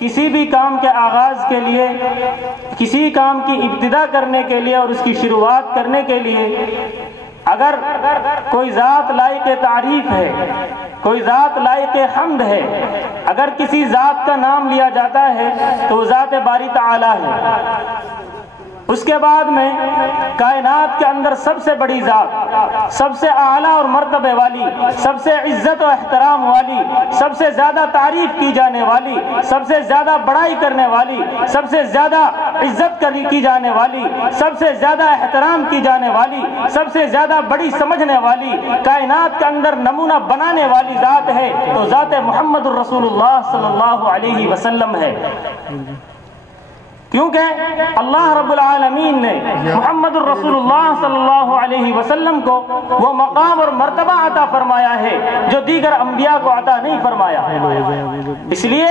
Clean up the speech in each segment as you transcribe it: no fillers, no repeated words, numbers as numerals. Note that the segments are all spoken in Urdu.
کسی بھی کام کے آغاز کے لیے، کسی کام کی ابتدا کرنے کے لیے اور اس کی شروعات کرنے کے لیے اگر کوئی ذات لائق تعریف ہے، کوئی ذات لائق حمد ہے، اگر کسی ذات کا نام لیا جاتا ہے تو وہ ذات باری تعالی ہے۔ اس کے بعد میں کائنات کے اندر سب سے بڑی ذات، سب سے اعلیٰ اور مرتبے والی، سب سے عزت و احترام والی، سب سے زیادہ تعریف کی جانے والی، سب سے زیادہ بڑائی کرنے والی، سب سے زیادہ عزت کی جانے والی، سب سے زیادہ احترام کی جانے والی، سب سے زیادہ بڑی سمجھنے والی، کائنات کے اندر نمونہ بنانے والی ذات ہے تو ذات محمد الرسول اللہ صلی اللہ علیہ وسلم ہے۔ کیونکہ اللہ رب العالمین نے محمد الرسول اللہ صلی اللہ علیہ وسلم کو وہ مقام اور مرتبہ عطا فرمایا ہے جو دیگر انبیاء کو عطا نہیں فرمایا۔ اس لیے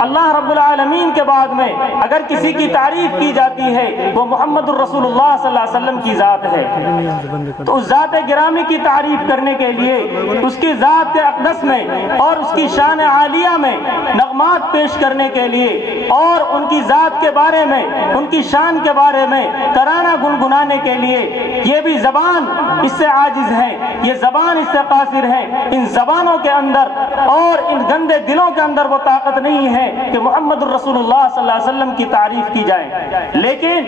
اللہ رب العالمین کے بعد میں اگر کسی کی تعریف کی جاتی ہے وہ محمد الرسول اللہ صلی اللہ علیہ وسلم کی ذات ہے، تو اس ذات گرامی کی تعریف کرنے کے لیے، اس کی ذات کے اقدس میں اور اس کی شان عالیہ میں نغمات پیش کرنے کے لیے اور ان کی ذات کے بارے میں، ان کی شان کے بارے میں ترانہ گنگنانے کے لیے، یہ بھی زبان اس سے عاجز ہے، یہ زبان اس سے قاصر ہے۔ ان زبانوں کے اندر اور ان گندے دلوں کے اندر وہ طاقت نہیں ہے کہ محمد الرسول اللہ صلی اللہ علیہ وسلم کی تعریف کی جائے، لیکن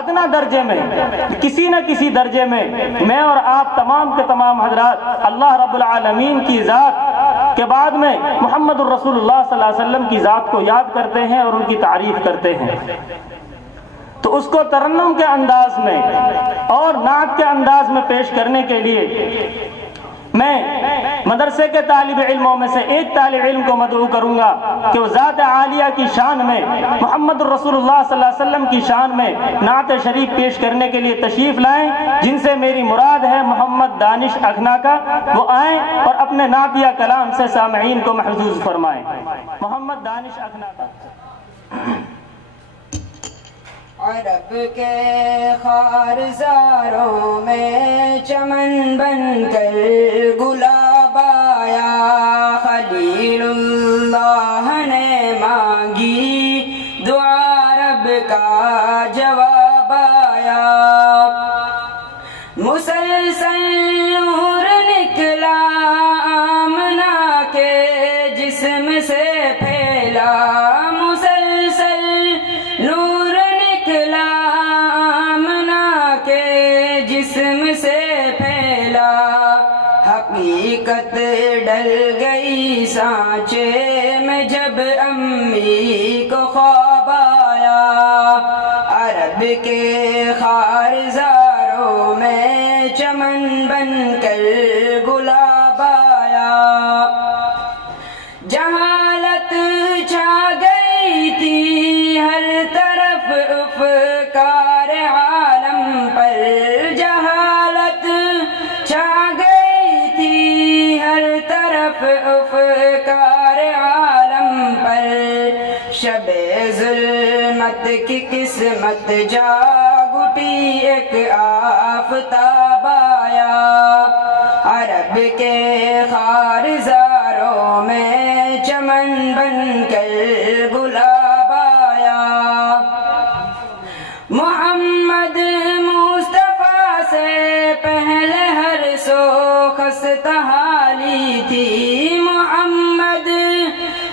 ادنا درجے میں، کسی نہ کسی درجے میں اور آپ تمام کے تمام حضرات اللہ رب العالمین کی ذات کے بعد میں محمد الرسول اللہ صلی اللہ علیہ وسلم کی ذات کو یاد کرتے ہیں اور ان کی تعریف کرتے ہیں۔ تو اس کو ترنم کے انداز میں اور نعت کے انداز میں پیش کرنے کے لیے میں مدرسے کے طالب علموں میں سے ایک طالب علم کو مدعو کروں گا کہ وہ ذات عالیہ کی شان میں، محمد الرسول اللہ صلی اللہ علیہ وسلم کی شان میں نعت شریف پیش کرنے کے لیے تشریف لائیں، جن سے میری مراد ہے محمد دانش اکھنا کا، وہ آئیں اور اپنے نعتیہ کلام سے سامعین کو محظوظ فرمائیں۔ محمد دانش اکھنا کا۔ عرب کے خارزاروں میں چمن بن کر گلاب آیا، خلیل اللہ نے مانگی دعا رب کا جواب آیا، مسلسل نور نکلا آمنہ کے جسم سے پھیلا، مسلسل نور جسم سے پھیلا، حقیقت ڈل گئی سانچے میں جب امی کو خواب آیا، عرب کے خارزاروں میں چمن بن کر گلاب آیا، جہالت چھا گئی تھی ہر طرف افکار عالم پر، جہالت چھا گئی تھی ہر طرف افکار عالم پر، شب ظلمت کی قسمت جاگ اٹھی ایک آفتاب آیا، عرب کے خارزاروں میں چمن بن کر گلاب آیا، محمد مصطفیٰ سے پہلے ہر سو خستہ حالی تھی، محمد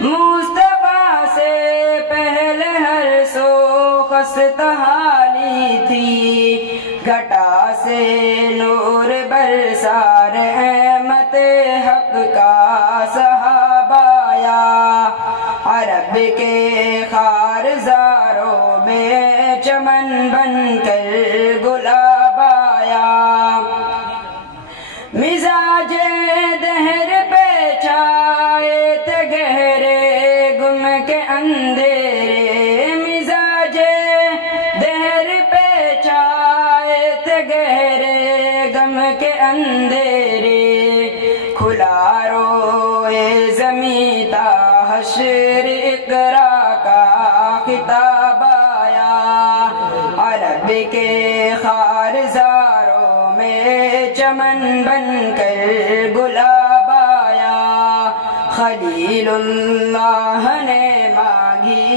مصطفیٰ سے پہلے ہر سو خستہ حالی تھی، گھٹا سے نور برسا رحمت حق کا سحاب آیا، عرب کے خارزاروں میں چمن بن کر گلاب آیا، مزاج دہر پہ چھائے تھے گہرے گم کے اندھیرے، مزاج دہر پہ چھائے تھے گہرے غم کے اندھیرے، کھلا روئے زمیں تا حشر اقرا کا خطاب آیا، عرب کے خارزاروں میں چمن بن کر گلاب آیا، خلیل اللہ نے مانگی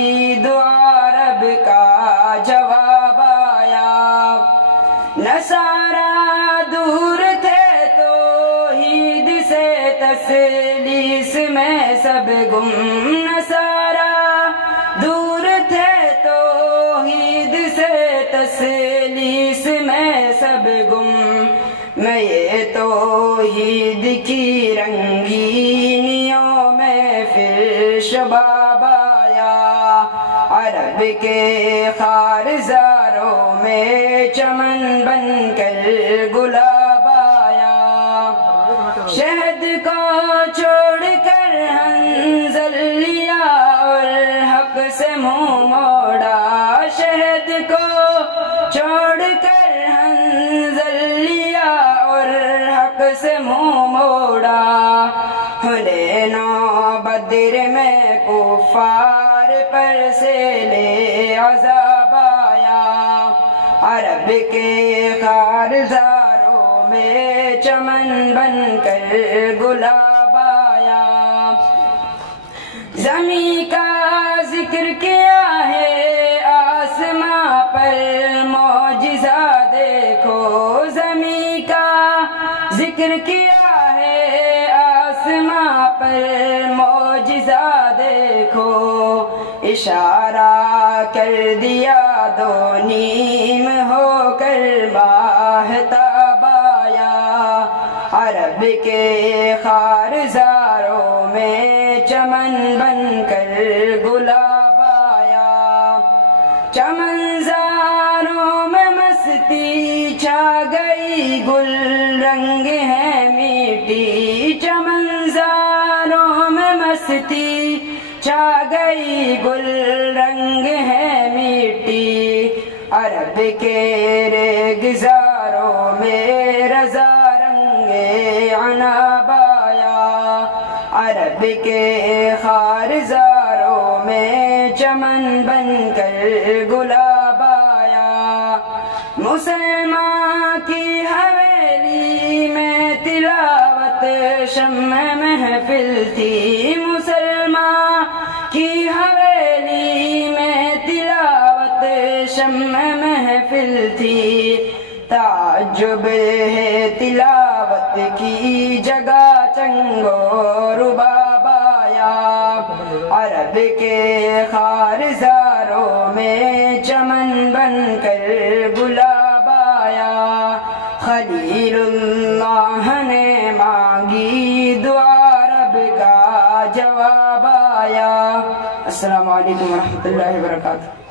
تم نصارا، دور تھے توحید سے تسلیس میں سب گم، میں یہ توحید کی رنگینیوں میں پھر شباب آیا، عرب کے خارزاروں میں چمن بن کر گلاب آیا، شہد کو چھوڑ کر حنظل لیا اور حق سے منہ موڑا، شہد کو چھوڑ کر حنظل لیا اور حق سے منہ موڑا، حنین و بدر میں کفار پر سے لے عذاب آیا، عرب کے خارزاروں میں چمن بن کر گلاب آیا، زمین کا ذکر کیا ہے آسماں پر معجزہ دیکھو، زمین کا ذکر کیا ہے آسماں پر معجزہ دیکھو، اشارہ کر دیا دو نیم ہو کر ماہتاب آیا، عرب کے خارزاروں میں چمن بن کر گلاب آیا، چمنزاروں میں مستی چھا گئی، گل رنگ ہے میٹھی، چمنزاروں میں مستی چھا گئی، گل رنگ ہے میٹھی، عرب کے ریگزاروں میں رضا رنگ عناب آیا، عرب کے خارزاروں میں چمن بن کر گلاب آیا، مسلمان کی حویلی میں تلاوت شمع محفل تھی، مسلمان کی حویلی میں تلاوت شمع محفل تھی، تعجب ہے تلاوت کی جگہ چنگ و رباب آیا، عرب کے خارزاروں میں چمن بن کر گلاب آیا، خلیل اللہ نے مانگی دعا رب کا جواب آیا۔ السلام علیکم ورحمۃ اللہ وبرکاتہ۔